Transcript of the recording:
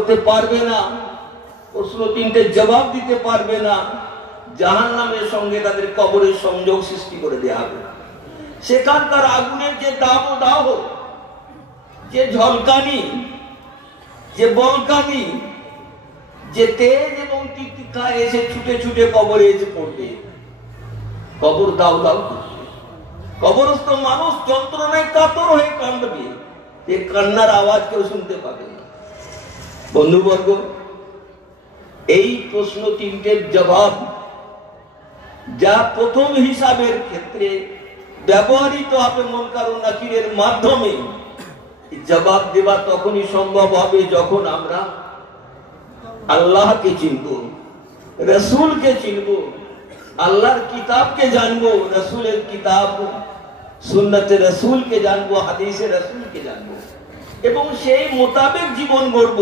করতে পারবে না, প্রশ্ন তিনটে জবাব দিতে পারবে না, জাহান্নামের সঙ্গে তাদের কবরের সংযোগ সৃষ্টি করে দেওয়া হবে। সেখানকার আগুনের যে দাবদাহ, যে ঝলকানি, যে বলকানি, যে তেজ এবং তিতিক্ষা এসে ছুটে ছুটে কবরে এসে পড়বে, কবর দাও দাও করবে, কবরস্থ মানুষ যন্ত্রণায় কাতর হয়ে কাঁদবে, এ কান্নার আওয়াজ কেউ শুনতে পাবে না। বন্ধুবর্গ, এই প্রশ্ন তিনটের জবাব যা প্রথম হিসাবের ক্ষেত্রে ব্যবহৃত হবে মুনকার ও নাকিরের মাধ্যমে, জবাব দেওয়া তখনই সম্ভব হবে যখন আমরা আল্লাহকে চিনব, রসুলকে চিনব, আল্লাহর কিতাবকে জানবো, রসুলের কিতাব সুন্নতে রসুলকে জানবো, হাদিসে রসুলকে জানবো এবং সেই মোতাবেক জীবন গড়ব।